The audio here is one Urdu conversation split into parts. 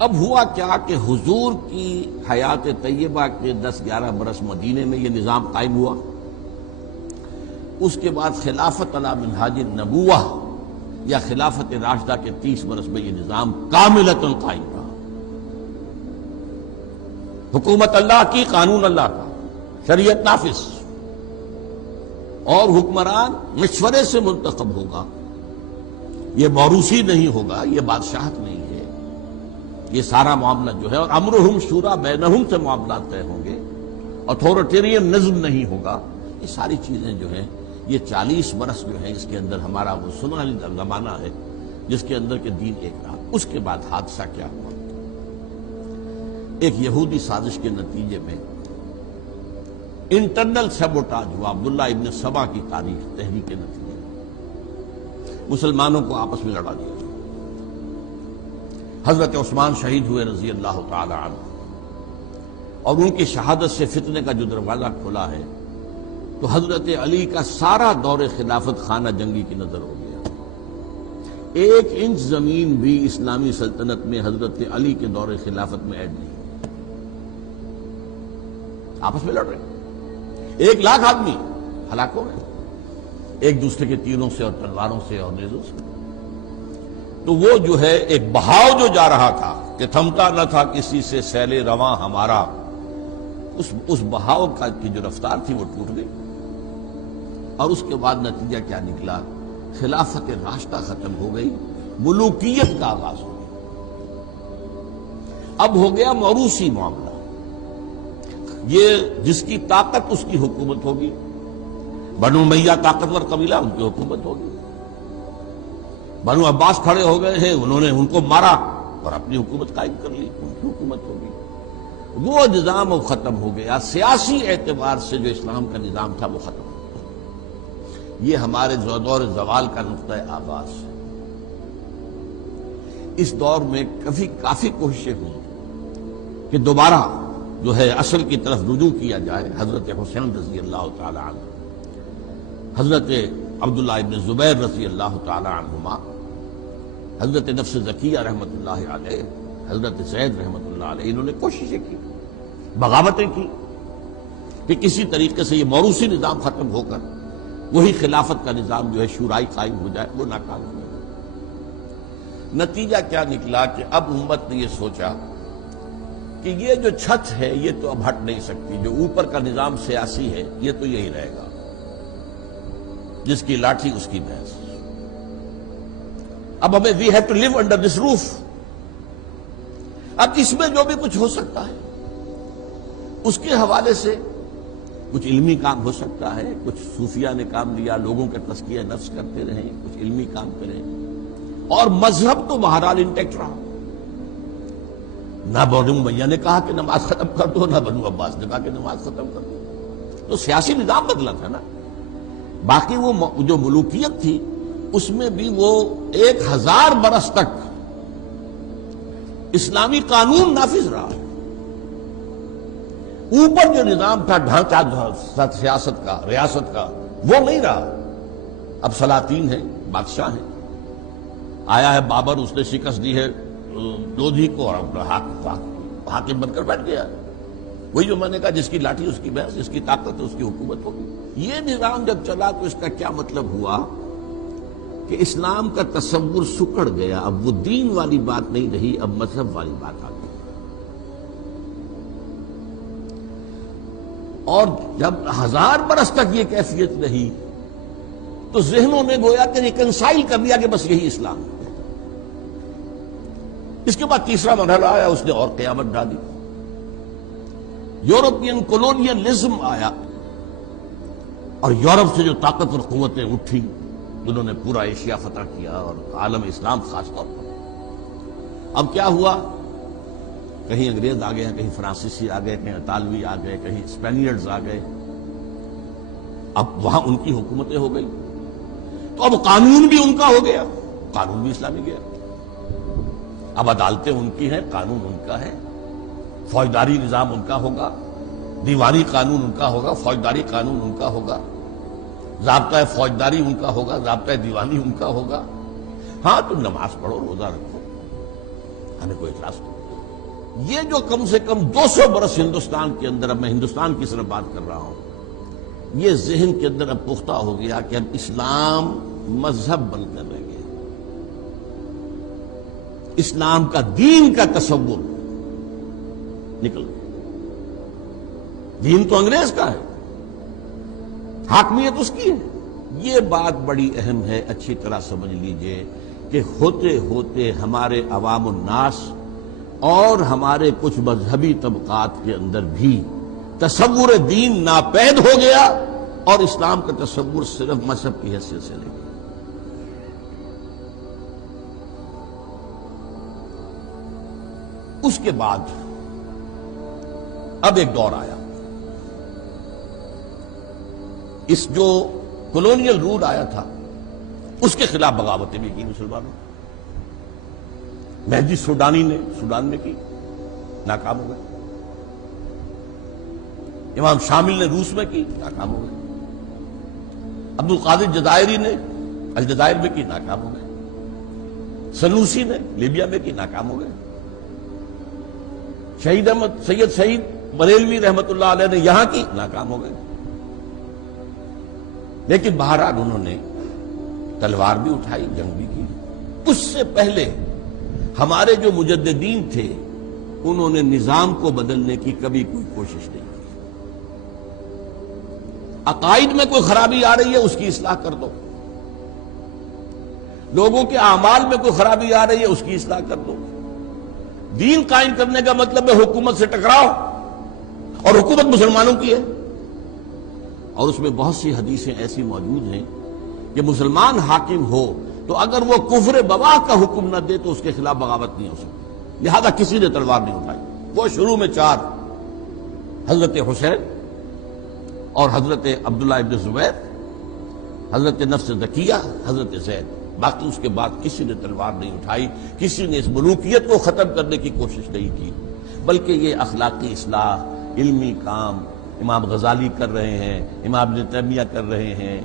اب ہوا کیا کہ حضور کی حیات طیبہ کے 10-11 برس مدینے میں یہ نظام قائم ہوا. اس کے بعد خلافت علی منہاج النبوہ یا خلافت راشدہ کے 30 برس میں یہ نظام کاملتاً قائم رہا. حکومت اللہ کی، قانون اللہ کا، شریعت نافذ، اور حکمران مشورے سے منتخب ہوگا. یہ موروثی نہیں ہوگا، یہ بادشاہت نہیں ہے. یہ سارا معاملہ جو ہے، اور امرہم شوری بینہم سے معاملات طے ہوں گے. اتھارٹیرین نظم نہیں ہوگا. یہ ساری چیزیں جو ہیں، یہ 40 برس جو ہے اس کے اندر ہمارا وہ سنہری زمانہ ہے جس کے اندر کہ دین ایک رہا. اس کے بعد حادثہ کیا ہوا؟ ایک یہودی سازش کے نتیجے میں انٹرنل سیبوٹاج ہوا. عبداللہ ابن سبا کی تحریک کے نتیجے میں مسلمانوں کو آپس میں لڑا دیا. حضرت عثمان شہید ہوئے رضی اللہ تعالی عنہ، اور ان کی شہادت سے فتنے کا جو دروازہ کھلا ہے تو حضرت علی کا سارا دور خلافت خانہ جنگی کی نظر ہو گیا. 1 انچ زمین بھی اسلامی سلطنت میں حضرت علی کے دور خلافت میں ایڈ نہیں. آپس میں لڑ رہے ہیں. 1 لاکھ آدمی ہلاک ہو رہے ہیں ایک دوسرے کے تیروں سے اور تلواروں سے اور نیزوں سے. تو وہ جو ہے ایک بہاؤ جو جا رہا تھا کہ تھمتا نہ تھا کسی سے سیل رواں ہمارا، اس بہاؤ کی جو رفتار تھی وہ ٹوٹ گئی. اور اس کے بعد نتیجہ کیا نکلا؟ خلافت راشدہ ختم ہو گئی، ملوکیت کا آغاز ہو گیا. اب ہو گیا موروثی معاملہ. یہ جس کی طاقت اس کی حکومت ہوگی. بنو امیہ طاقتور قبیلہ، ان کی حکومت ہوگی. بنو عباس کھڑے ہو گئے ہیں، انہوں نے ان کو مارا اور اپنی حکومت قائم کر لی، ان کی حکومت ہوگی. وہ نظام اب ختم ہو گیا. سیاسی اعتبار سے جو اسلام کا نظام تھا وہ ختم ہو گیا. یہ ہمارے دور زوال کا نقطۂ آغاز ہے. اس دور میں کافی کوششیں ہوئی کہ دوبارہ جو ہے اصل کی طرف رجوع کیا جائے. حضرت حسین رضی اللہ تعالی عنہ، حضرت عبداللہ ابن زبیر رضی اللہ تعالی عنہما، حضرت نفس زکیہ رحمۃ اللہ علیہ، حضرت زید رحمۃ اللہ علیہ، انہوں نے کوششیں کی، بغاوتیں کی کہ کسی طریقے سے یہ موروثی نظام ختم ہو کر وہی خلافت کا نظام جو ہے شورائی قائم ہو جائے. وہ ناکام ہو گیا. نتیجہ کیا نکلا کہ اب امت نے یہ سوچا کہ یہ جو چھت ہے یہ تو اب ہٹ نہیں سکتی. جو اوپر کا نظام سیاسی ہے یہ تو یہی رہے گا، جس کی لاٹھی اس کی بھینس. اب ہمیں we have to live under this roof. اب اس میں جو بھی کچھ ہو سکتا ہے اس کے حوالے سے کچھ علمی کام ہو سکتا ہے. کچھ صوفیہ نے کام لیا، لوگوں کا تزکیہ نفس کرتے رہیں، کچھ علمی کام کریں. اور مذہب تو بہرحال انٹیکٹ رہا. نہ بنو امیہ نے کہا کہ نماز ختم کر دو، نہ بنو عباس نے کہا کہ نماز ختم کر دو. تو سیاسی نظام بدلا تھا نا. باقی وہ جو ملوکیت تھی اس میں بھی وہ 1000 برس تک اسلامی قانون نافذ رہا. اوپر جو نظام تھا ڈھانچہ سیاست کا، ریاست کا، وہ نہیں رہا. اب سلاطین ہیں، بادشاہ ہیں. آیا ہے بابر، اس نے شکست دی ہے لودھی کو اور اپنا حاکم بن کر بیٹھ گیا. وہی جو میں نے کہا، جس کی لاٹھی اس کی بھینس، جس کی طاقت اس کی حکومت ہوگی. یہ نظام جب چلا تو اس کا کیا مطلب ہوا کہ اسلام کا تصور سکڑ گیا. اب وہ دین والی بات نہیں رہی، اب مذہب والی بات آ گئی. اور جب 1000 برس تک یہ کیفیت رہی تو ذہنوں نے گویا کہ ریکنسائل کر لیا کہ بس یہی اسلام ہے. اس کے بعد تیسرا مرحلہ آیا، اس نے اور قیامت ڈالی. یورپین کولونیلزم آیا اور یورپ سے جو طاقتور قوتیں اٹھی انہوں نے پورا ایشیا فتح کیا اور عالم اسلام خاص طور پر. اب کیا ہوا؟ کہیں انگریز آ گئے، کہیں فرانسیسی آ گئے، کہیں اطالوی آ گئے، کہیں اسپینیئرز آ گئے. اب وہاں ان کی حکومتیں ہو گئی تو اب قانون بھی ان کا ہو گیا، قانون بھی اسلامی گیا. اب عدالتیں ان کی ہیں، قانون ان کا ہے. فوجداری نظام ان کا ہوگا، دیوانی قانون ان کا ہوگا، فوجداری قانون ان کا ہوگا، ضابطۂ فوجداری ان کا ہوگا، ضابطۂ دیوانی ان کا ہوگا. ہاں تم نماز پڑھو، روزہ رکھو، ہمیں کوئی اعتراض نہیں۔ یہ جو کم سے کم 200 برس ہندوستان کے اندر، اب میں ہندوستان کی صرف بات کر رہا ہوں، یہ ذہن کے اندر اب پختہ ہو گیا کہ اب اسلام مذہب بن کر رہ گیا، اسلام کا دین کا تصور نکل گیا۔ دین تو انگریز کا ہے، حاکمیت اس کی ہے۔ یہ بات بڑی اہم ہے، اچھی طرح سمجھ لیجئے کہ ہوتے ہوتے ہمارے عوام الناس اور ہمارے کچھ مذہبی طبقات کے اندر بھی تصور دین ناپید ہو گیا اور اسلام کا تصور صرف مذہب کی حیثیت سے لے گیا۔ اس کے بعد اب ایک دور آیا، اس جو کولونیل رول آیا تھا اس کے خلاف بغاوتیں بھی کی مسلمانوں نے۔ مہدی سوڈانی نے سوڈان میں کی، ناکام ہو گئے۔ امام شامل نے روس میں کی، ناکام ہو گئے۔ عبد القادر جزائری نے الجزائر میں کی، ناکام ہو گئے۔ سنوسی نے لیبیا میں کی، ناکام ہو گئے۔ شہید احمد سید شہید بریلوی رحمت اللہ علیہ نے یہاں کی، ناکام ہو گئے۔ لیکن بہرحال انہوں نے تلوار بھی اٹھائی، جنگ بھی کی۔ اس سے پہلے ہمارے جو مجددین تھے انہوں نے نظام کو بدلنے کی کبھی کوئی کوشش نہیں کی۔ عقائد میں کوئی خرابی آ رہی ہے اس کی اصلاح کر دو، لوگوں کے اعمال میں کوئی خرابی آ رہی ہے اس کی اصلاح کر دو۔ دین قائم کرنے کا مطلب ہے حکومت سے ٹکراؤ، اور حکومت مسلمانوں کی ہے، اور اس میں بہت سی حدیثیں ایسی موجود ہیں کہ مسلمان حاکم ہو تو اگر وہ کفر بواح کا حکم نہ دے تو اس کے خلاف بغاوت نہیں ہو سکتی، لہذا کسی نے تلوار نہیں اٹھائی۔ وہ شروع میں 4، حضرت حسین اور حضرت عبداللہ ابن زبیر، حضرت نفس زکیہ، حضرت زید، باقی اس کے بعد کسی نے تلوار نہیں اٹھائی، کسی نے اس ملوکیت کو ختم کرنے کی کوشش نہیں کی، بلکہ یہ اخلاقی اصلاح، علمی کام امام غزالی کر رہے ہیں، امام ابن تیمیہ کر رہے ہیں،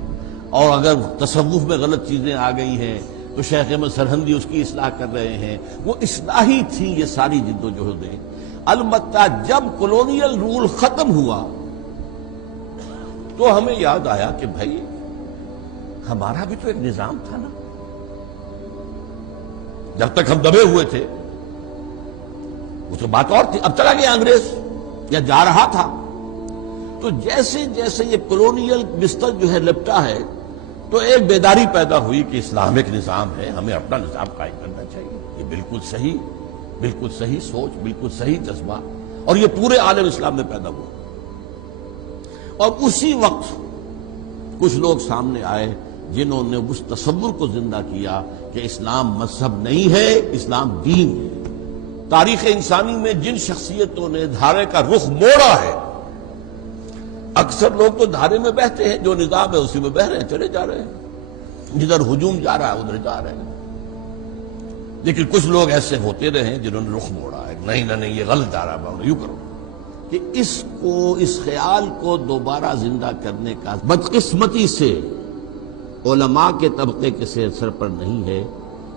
اور اگر تصوف میں غلط چیزیں آ گئی ہیں تو شیخ احمد سرہندی اس کی اصلاح کر رہے ہیں۔ وہ اصلاحی تھی یہ ساری جد و جہدیں۔ البتہ جب کولونیل رول ختم ہوا تو ہمیں یاد آیا کہ بھائی ہمارا بھی تو ایک نظام تھا نا، جب تک ہم دبے ہوئے تھے وہ تو بات اور تھی، اب چلا گیا انگریز یا جا رہا تھا۔ تو جیسے جیسے یہ کولونیل بستر جو ہے لپٹا ہے تو ایک بیداری پیدا ہوئی کہ اسلام ایک نظام ہے، ہمیں اپنا نظام قائم کرنا چاہیے۔ یہ بالکل صحیح سوچ، بالکل صحیح جذبہ، اور یہ پورے عالم اسلام میں پیدا ہوا۔ اور اسی وقت کچھ لوگ سامنے آئے جنہوں نے اس تصور کو زندہ کیا کہ اسلام مذہب نہیں ہے، اسلام دین ہے۔ تاریخ انسانی میں جن شخصیتوں نے دھارے کا رخ موڑا ہے، اکثر لوگ تو دھارے میں بہتے ہیں، جو نظام ہے اسی میں بہ رہے ہیں، چلے جا رہے ہیں، جدھر ہجوم جا رہا ہے ادھر جا رہے ہیں۔ لیکن کچھ لوگ ایسے ہوتے رہے جنہوں نے رخ موڑا ہے، نہیں یہ غلط جا رہا ہے، یوں کرو، کہ اس خیال کو دوبارہ زندہ کرنے کا بدقسمتی سے علماء کے طبقے کے سر پر نہیں ہے،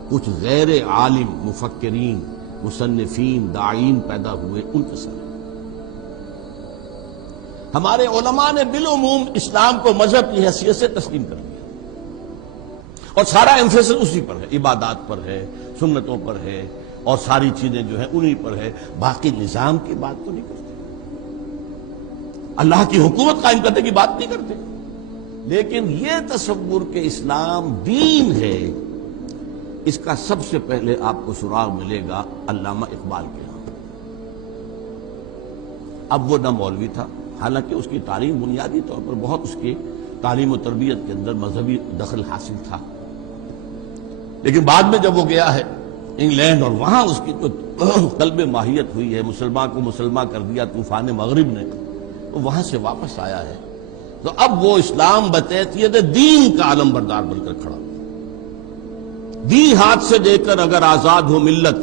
کچھ غیر عالم مفکرین، مصنفین، داعین پیدا ہوئے، ان کے سر۔ ہمارے علماء نے بالعموم اسلام کو مذہب کی حیثیت سے تسلیم کر دیا، اور سارا ایمفیسس اسی پر ہے، عبادات پر ہے، سنتوں پر ہے، اور ساری چیزیں جو ہیں انہی پر ہے، باقی نظام کی بات تو نہیں کرتے، اللہ کی حکومت قائم کرنے کی بات نہیں کرتے۔ لیکن یہ تصور کہ اسلام دین ہے، اس کا سب سے پہلے آپ کو سراغ ملے گا علامہ اقبال کے ہاں۔ اب وہ نہ مولوی تھا، حالانکہ اس کی تعلیم بنیادی طور پر بہت اس کی تعلیم و تربیت کے اندر مذہبی دخل حاصل تھا، لیکن بعد میں جب وہ گیا ہے انگلینڈ اور وہاں اس کی جو قلب ماہیت ہوئی ہے، مسلمان کو مسلمان کر دیا طوفان مغرب نے، تو وہاں سے واپس آیا ہے، تو اب وہ اسلام بتیتیت دین کا علم بردار بن کر کھڑا۔ دین ہاتھ سے دے کر اگر آزاد ہو ملت،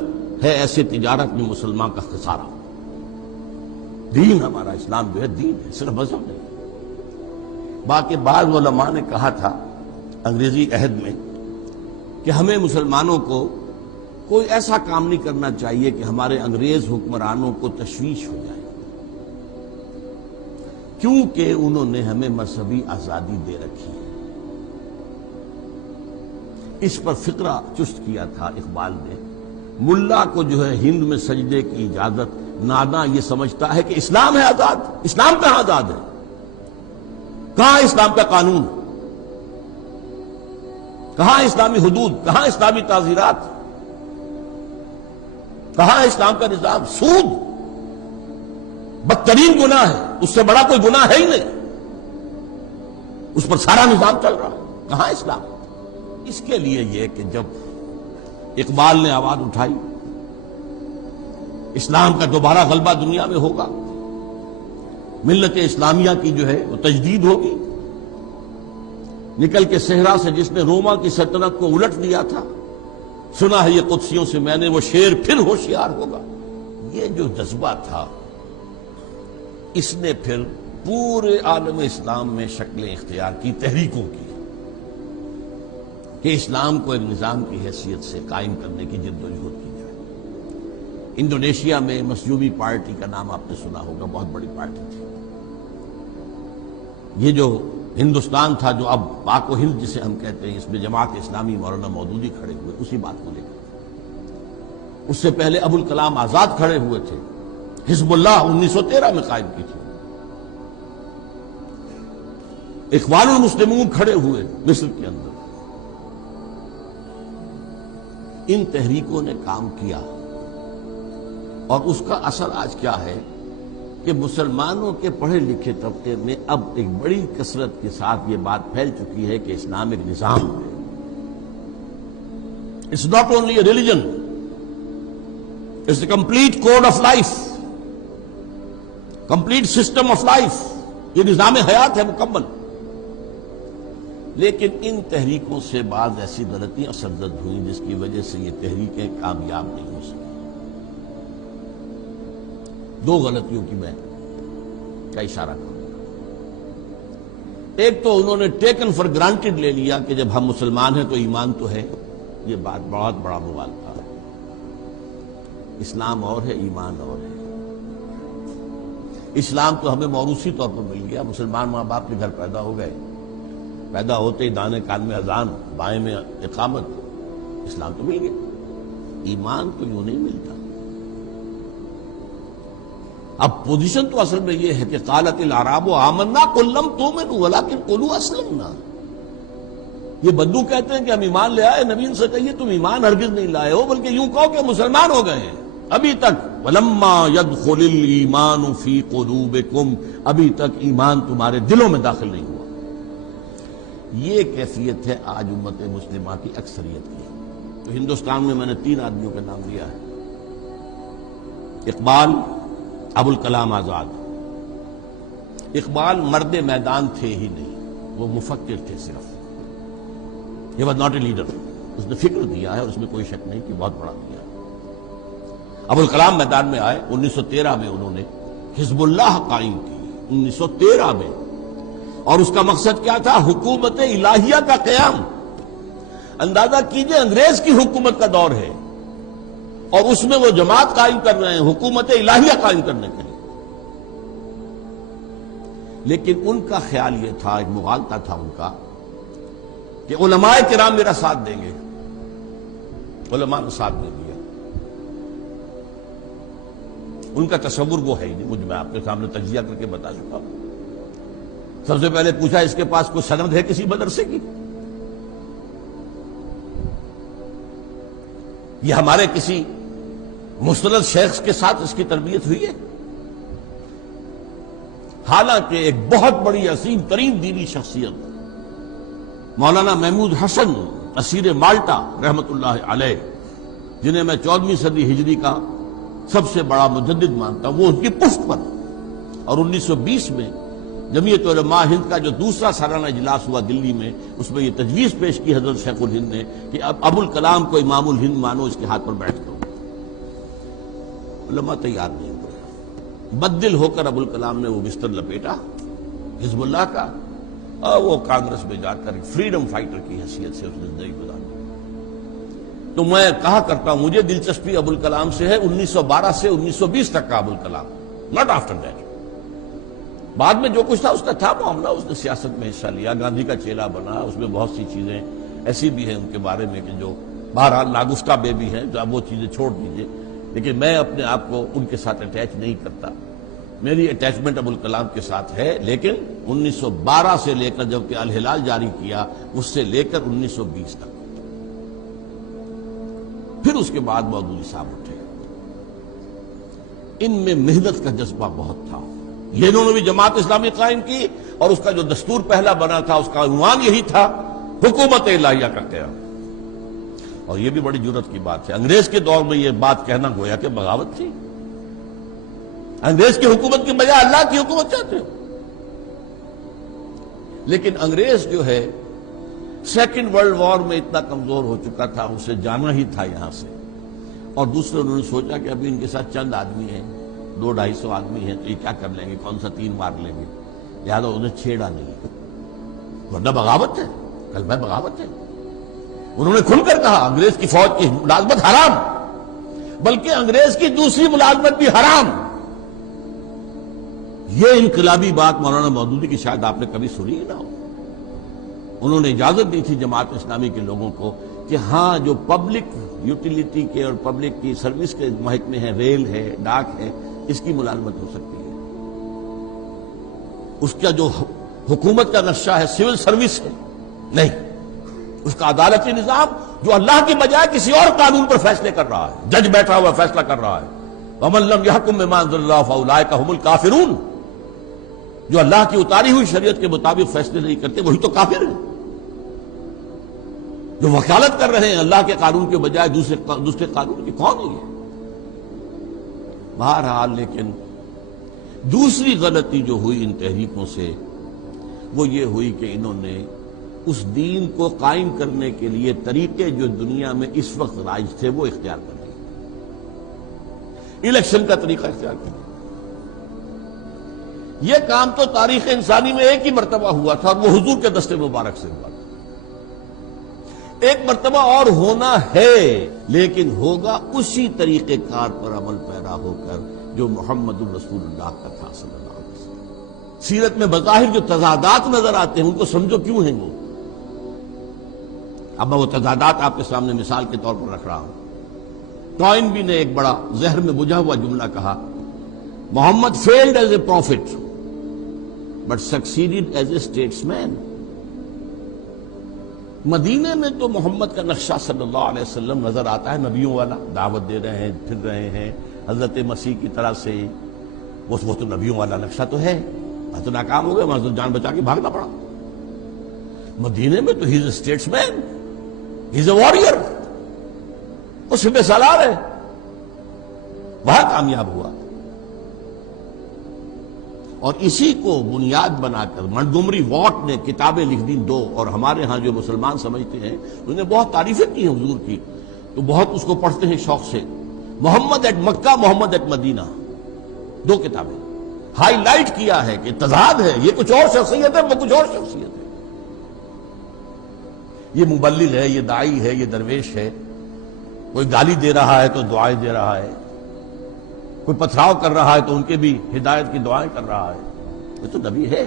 ہے ایسے تجارت میں مسلمان کا خسارہ۔ دین ہمارا اسلام جو ہے دین ہے، صرف مذہب نہیں۔ باقی بعض علماء نے کہا تھا انگریزی عہد میں کہ ہمیں مسلمانوں کو کوئی ایسا کام نہیں کرنا چاہیے کہ ہمارے انگریز حکمرانوں کو تشویش ہو جائے، کیونکہ انہوں نے ہمیں مذہبی آزادی دے رکھی ہے۔ اس پر فقرہ چست کیا تھا اقبال نے، ملا کو جو ہے ہند میں سجدے کی اجازت، نادا یہ سمجھتا ہے کہ اسلام ہے آزاد۔ اسلام کہاں آزاد ہے؟ کہاں اسلام کا قانون؟ کہاں اسلامی حدود؟ کہاں اسلامی تعزیرات؟ کہاں اسلام کا نظام؟ سود بدترین گناہ ہے، اس سے بڑا کوئی گناہ ہے ہی نہیں، اس پر سارا نظام چل رہا ہے، کہاں اسلام؟ اس کے لیے یہ کہ جب اقبال نے آواز اٹھائی اسلام کا دوبارہ غلبہ دنیا میں ہوگا، ملت اسلامیہ کی جو ہے وہ تجدید ہوگی، نکل کے صحرا سے جس نے روما کی سلطنت کو الٹ دیا تھا، سنا ہے یہ قدسیوں سے میں نے، وہ شیر پھر ہوشیار ہوگا، یہ جو جذبہ تھا اس نے پھر پورے عالم اسلام میں شکلیں اختیار کی، تحریکوں کی، کہ اسلام کو ایک نظام کی حیثیت سے قائم کرنے کی جد و جہد کی جائے۔ انڈونیشیا میں مسجوبی پارٹی کا نام آپ نے سنا ہوگا، بہت بڑی پارٹی تھی۔ یہ جو ہندوستان تھا جو اب پاک و ہند جسے ہم کہتے ہیں، اس میں جماعت اسلامی مولانا مودودی کھڑے ہوئے اسی بات کو لے کر۔ اس سے پہلے ابوالکلام آزاد کھڑے ہوئے تھے، حزب اللہ 1913 میں قائم کی تھی، اخوان المسلمون کھڑے ہوئے مصر کے اندر۔ ان تحریکوں نے کام کیا، اور اس کا اثر آج کیا ہے کہ مسلمانوں کے پڑھے لکھے طبقے میں اب ایک بڑی کثرت کے ساتھ یہ بات پھیل چکی ہے کہ اسلام ایک نظام ہے۔ It's not only a religion, it's a complete code of life, complete system of life، یہ نظام حیات ہے مکمل۔ لیکن ان تحریکوں سے بعض ایسی غلطیاں سرزد ہوئیں جس کی وجہ سے یہ تحریکیں کامیاب نہیں ہو سکی۔ دو غلطیوں کی میں کا اشارہ کروں گا۔ ایک تو انہوں نے ٹیکن فار گرانٹیڈ لے لیا کہ جب ہم مسلمان ہیں تو ایمان تو ہے، یہ بات بہت بڑا مغالطہ ہے۔ اسلام اور ہے، ایمان اور ہے۔ اسلام تو ہمیں موروثی طور پر مل گیا، مسلمان ماں باپ کے گھر پیدا ہو گئے، پیدا ہوتے ہی دانے کان میں اذان، بائیں میں اقامت، اسلام تو مل گیا۔ ایمان تو یوں نہیں ملتا۔ اب پوزیشن تو اصل میں یہ ہے کہ قالت الاعراب آمنا قل لم تؤمنوا ولکن قولوا اسلمنا۔ یہ بدو کہتے ہیں کہ ہم ایمان لے آئے، نبی ان سے کہیے تم ایمان ہرگز نہیں لائے ہو، بلکہ یوں کہو کہ مسلمان ہو گئے ہیں۔ ابھی تک ولما يدخل الایمان فی قلوبکم، ابھی تک ایمان تمہارے دلوں میں داخل نہیں ہوا۔ یہ کیفیت ہے آج امت مسلمہ کی اکثریت کی۔ تو ہندوستان میں نے 3 آدمیوں کا نام لیا ہے، اقبال، ابوالکلام آزاد۔ اقبال مرد میدان تھے ہی نہیں، وہ مفکر تھے صرف، he was not a leader۔ اس نے فکر دیا ہے اور اس میں کوئی شک نہیں کہ بہت بڑا دیا۔ ابوالکلام میدان میں آئے، 1913 میں انہوں نے حزب اللہ قائم کی، 1913 میں، اور اس کا مقصد کیا تھا؟ حکومت الہیہ کا قیام۔ اندازہ کیجئے انگریز کی حکومت کا دور ہے اور اس میں وہ جماعت قائم کر رہے ہیں حکومت الہیہ قائم کرنے کے لیے۔ لیکن ان کا خیال یہ تھا، ایک مغالطہ تھا ان کا، کہ علماء کرام میرا ساتھ دیں گے۔ علماء نے ساتھ نہیں دیا۔ ان کا تصور وہ ہے ہی نہیں، میں آپ کے سامنے تجزیہ کر کے بتا چکا ہوں۔ سب سے پہلے پوچھا اس کے پاس کوئی سند ہے کسی مدرسے کی؟ یہ ہمارے کسی مستند شیخ کے ساتھ اس کی تربیت ہوئی ہے؟ حالانکہ ایک بہت بڑی عظیم ترین دینی شخصیت مولانا محمود حسن اسیر مالٹا رحمت اللہ علیہ، جنہیں میں 14ویں صدی ہجری کا سب سے بڑا مجدد مانتا ہوں، وہ ان کی پشت پر، اور 1920 میں جمعیت علماء ہند کا جو دوسرا سالانہ اجلاس ہوا دلی میں، اس میں یہ تجویز پیش کی حضرت شیخ الہند نے کہ اب ابوالکلام کو امام الہند مانو، اس کے ہاتھ پر بیٹھ کرو۔ علماء تیار نہیں ہوئے، بددل ہو کر ابوالکلام نے وہ بستر لپیٹا حزب اللہ کا، اور وہ کانگریس میں جا کر فریڈم فائٹر کی حیثیت سے اس نے زندگی گزاری۔ تو میں کہا کرتا ہوں مجھے دلچسپی ابوالکلام سے ہے 1912 سے 1920 تک کا ابوالکلام، ناٹ آفٹر دیٹ۔ بعد میں جو کچھ تھا اس کا تھا معاملہ، اس نے سیاست میں حصہ لیا، گاندھی کا چیلا بنا، اس میں بہت سی چیزیں ایسی بھی ہیں ان کے بارے میں کہ جو بہرحال ناگفتہ بے بھی ہیں، جو اب وہ چیزیں چھوڑ دیجیے، لیکن میں اپنے آپ کو ان کے ساتھ اٹیچ نہیں کرتا۔ میری اٹیچمنٹ ابوالکلام کے ساتھ ہے، لیکن 1912 سے لے کر جب کہ الہلال جاری کیا اس سے لے کر 1920 تک، پھر اس کے بعد مودودی صاحب اٹھے۔ ان میں محنت کا جذبہ بہت تھا، یہ انہوں نے بھی جماعت اسلامی قائم کی اور اس کا جو دستور پہلا بنا تھا اس کا عنوان یہی تھا، حکومت الہیہ کا قیام۔ اور یہ بھی بڑی جرأت کی بات ہے، انگریز کے دور میں یہ بات کہنا گویا کہ بغاوت تھی۔ انگریز کی حکومت کی بجائے اللہ کی حکومت چاہتے ہو۔ لیکن انگریز جو ہے سیکنڈ ورلڈ وار میں اتنا کمزور ہو چکا تھا، اسے جانا ہی تھا یہاں سے، اور دوسرے انہوں نے سوچا کہ ابھی ان کے ساتھ چند آدمی ہیں، 200-250 آدمی ہیں، تو یہ کیا کر لیں گے، کون سا تین مار لیں گے، لہٰذا انہیں چھیڑا نہیں، ورنہ بغاوت ہے، کل میں بغاوت ہے۔ انہوں نے کھل کر کہا انگریز کی فوج کی ملازمت حرام، بلکہ انگریز کی دوسری ملازمت بھی حرام۔ یہ انقلابی بات مولانا مودودی کی شاید آپ نے کبھی سنی ہی نہ ہو۔ انہوں نے اجازت دی تھی جماعت اسلامی کے لوگوں کو کہ ہاں جو پبلک یوٹیلیٹی کے اور پبلک کی سروس کے محکمے ہیں، ریل ہے، ڈاک ہے، اس کی ملازمت ہو سکتی ہے۔ اس کا جو حکومت کا نقشہ ہے سول سروس ہے، نہیں، اس کا عدالتی نظام جو اللہ کی بجائے کسی اور قانون پر فیصلے کر رہا ہے، جج بیٹھا ہوا فیصلہ کر رہا ہے، وَمَن لَّمْ يَحْكُم بِمَا أَنزَلَ اللَّهُ فَأُولَٰئِكَ هُمُ الْكَافِرُونَ، جو اللہ کی اتاری ہوئی شریعت کے مطابق فیصلے نہیں کرتے وہی تو کافر ہیں۔ جو وکالت کر رہے ہیں اللہ کے قانون کے بجائے دوسرے قانون کی، کون ہے یہ؟ بہرحال لیکن دوسری غلطی جو ہوئی ان تحریکوں سے وہ یہ ہوئی کہ انہوں نے اس دین کو قائم کرنے کے لیے طریقے جو دنیا میں اس وقت رائج تھے وہ اختیار کر لیے۔ الیکشن کا طریقہ اختیار کر لیا۔ یہ کام تو تاریخ انسانی میں ایک ہی مرتبہ ہوا تھا اور وہ حضور کے دست مبارک سے ہوا تھا۔ ایک مرتبہ اور ہونا ہے، لیکن ہوگا اسی طریقہ کار پر عمل پیرا ہو کر جو محمد الرسول اللہ کا تھا صلی اللہ علیہ وسلم۔ سیرت میں بظاہر جو تضادات نظر آتے ہیں ان کو سمجھو کیوں ہیں وہ۔ اب میں وہ تضادات آپ کے سامنے مثال کے طور پر رکھ رہا ہوں۔ ٹوائنبی نے ایک بڑا زہر میں بجھا ہوا جملہ کہا، محمد failed as a prophet but succeeded as a statesman۔ مدینے میں تو محمد کا نقشہ صلی اللہ علیہ وسلم نظر آتا ہے، نبیوں والا، دعوت دے رہے ہیں، پھر رہے ہیں حضرت مسیح کی طرح سے، وہ تو نبیوں والا نقشہ تو ہے، تو ناکام ہو گئے، وہاں سے جان بچا کے بھاگنا پڑا۔ مدینے میں تو ہی از اے اسٹیٹسمین، ہی از اے وارئر، وہ سپہ سالار ہے، وہاں کامیاب ہوا۔ اور اسی کو بنیاد بنا کر منٹگومری واٹ نے کتابیں لکھ دی دو، اور ہمارے ہاں جو مسلمان سمجھتے ہیں انہوں نے بہت تعریفیں کی ہیں حضور کی، تو بہت اس کو پڑھتے ہیں شوق سے۔ محمد at Mecca, Muhammad at Medina, دو کتابیں ہائی لائٹ کیا ہے کہ تضاد ہے، یہ کچھ اور شخصیت ہے، وہ کچھ اور شخصیت ہے، یہ مبلغ ہے، یہ داعی ہے، یہ درویش ہے، کوئی گالی دے رہا ہے تو دعائیں دے رہا ہے، کوئی پتھراؤ کر رہا ہے تو ان کے بھی ہدایت کی دعائیں کر رہا ہے، یہ تو نبی ہے،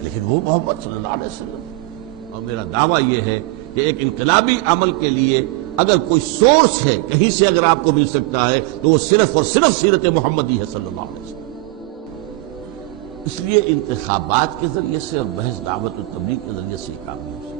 لیکن وہ محمد صلی اللہ علیہ وسلم۔ اور میرا دعویٰ یہ ہے کہ ایک انقلابی عمل کے لیے اگر کوئی سورس ہے کہیں سے اگر آپ کو مل سکتا ہے تو وہ صرف اور صرف سیرت محمدی ہے صلی اللہ علیہ وسلم۔ اس لیے انتخابات کے ذریعے سے اور محض دعوت و تبلیغ کے ذریعے سے کام نہیں ہو سکتا۔